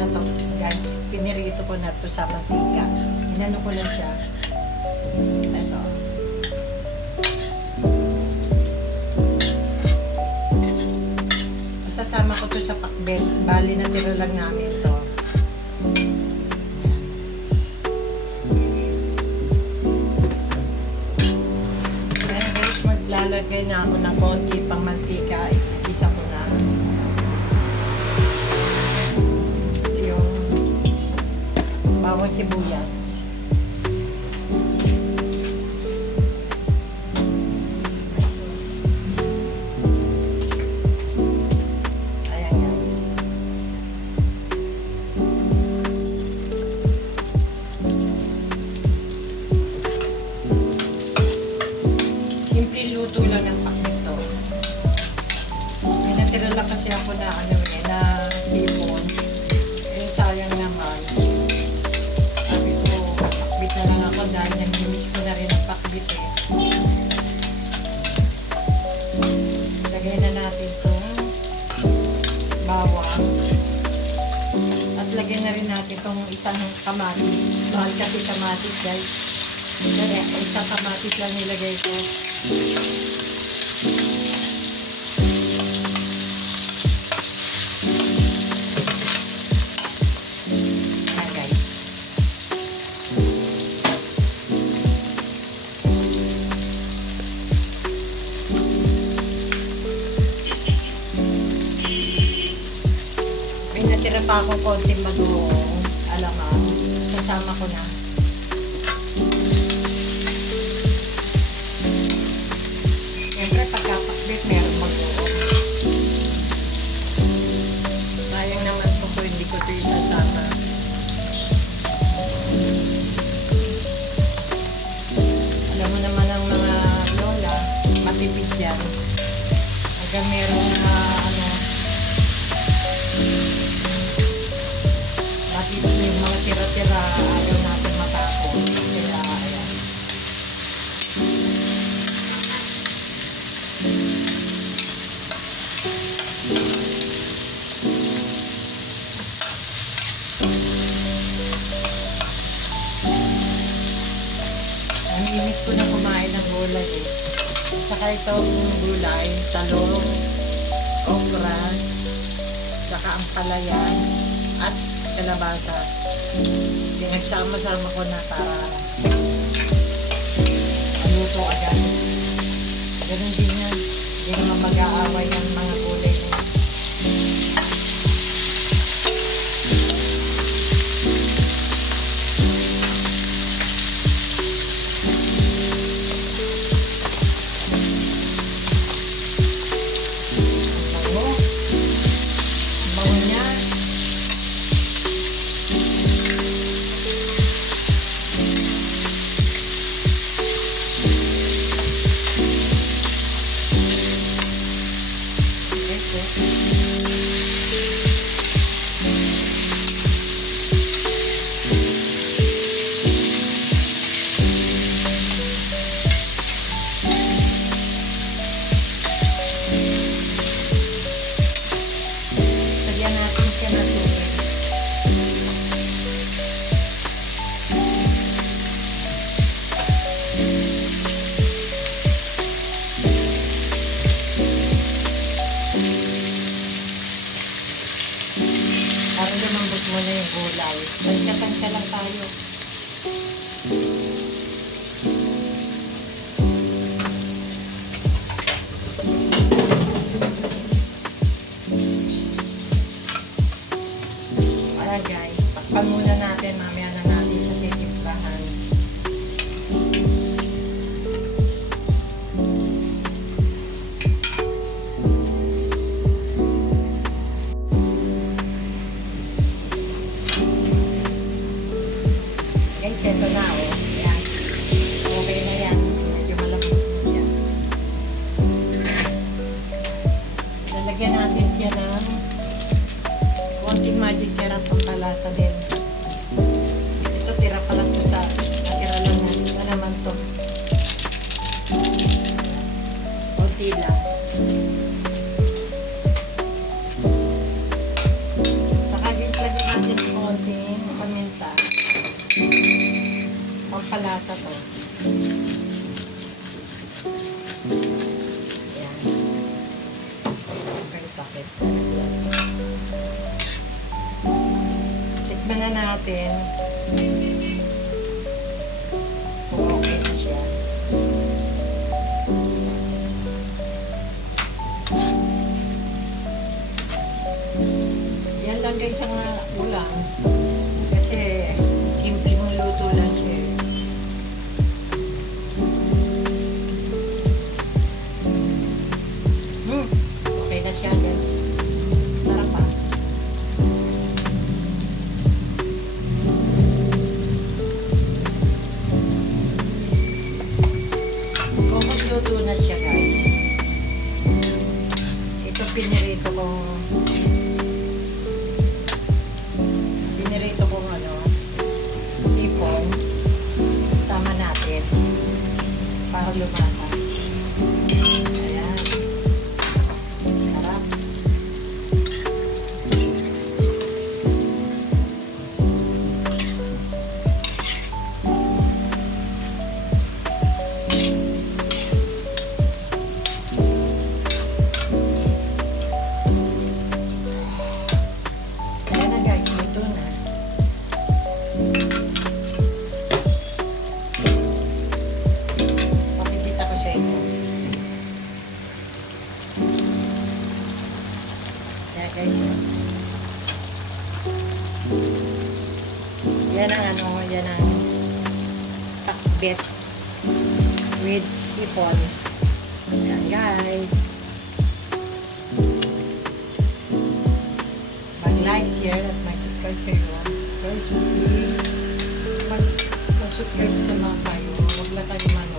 na to, guys. Pinirito ko na to sa mantika. Inano ko lang siya. Ito. Isasama ko to sa pakbet. Bali na tiro lang namin to. Maglalagay na ako ng konti pang mantika. Bawang sibuyas. Ayan guys. Simple luto lang ng lang kasi ako na ano eh, na tipon. Itong bawang. At lagyan na rin natin itong isang kamatis. Mahal kasi kamatis guys. Kaya isang kamatis lang nilagay ko. Natira pa ako konting maduong alamang. Kasama ko na. Siyempre, pagkapakbit, meron mag-uong. Sayang naman po ko, hindi ko ito isasama. Alam mo naman ang mga lola, matipid yan. Hanggang meron na, matipid yung mga tira-tira, ayaw natin matapon. Kaya, ayan. Namimiss ko na kumain ng gulay eh. Saka itong gulay, talong, okra, saka ang palayan, at kalabasa. Pinagsama-sama ko na para maluto agad. Gulay. Tansya-tansya lang tayo. Ito na oh. Ayan. Okay na yan. Medyo malambot na siya. Lalagyan natin siya ng konting magic syrup ang palasa din. Ito, tira pa lang to sa, natira lang yan. Ito naman to. Konti lang. Saka guys, lagyan natin malasa to. Yan. Okay, pakit. Tikman na natin. Kung okay na siya. Yan lang guys ang ulam. Para lumasa. Yan ang ano, yan ang takbet with ipon. Ayan guys. mag-like, share, at mag-subscribe kayo. Guys, please, mag- mag-subscribe sa mga kayo.